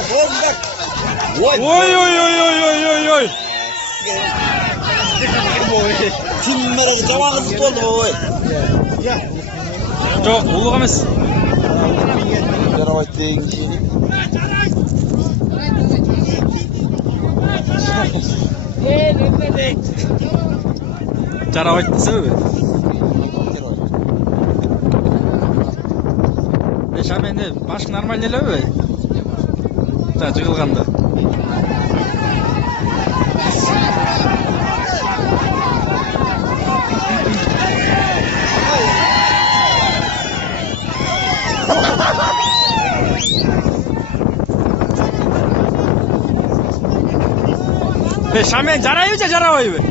Ой, ой, ой, ой, ой, ой, ой. Kimlere cevabınız oldu bu oy. Жоқ, ұлық емес. Жарабайт деген кишини. Жарабайт десеби? Шаменде башың нормально элеби? Да, жыгылганда. Шамен жарайбы же жарабайбы?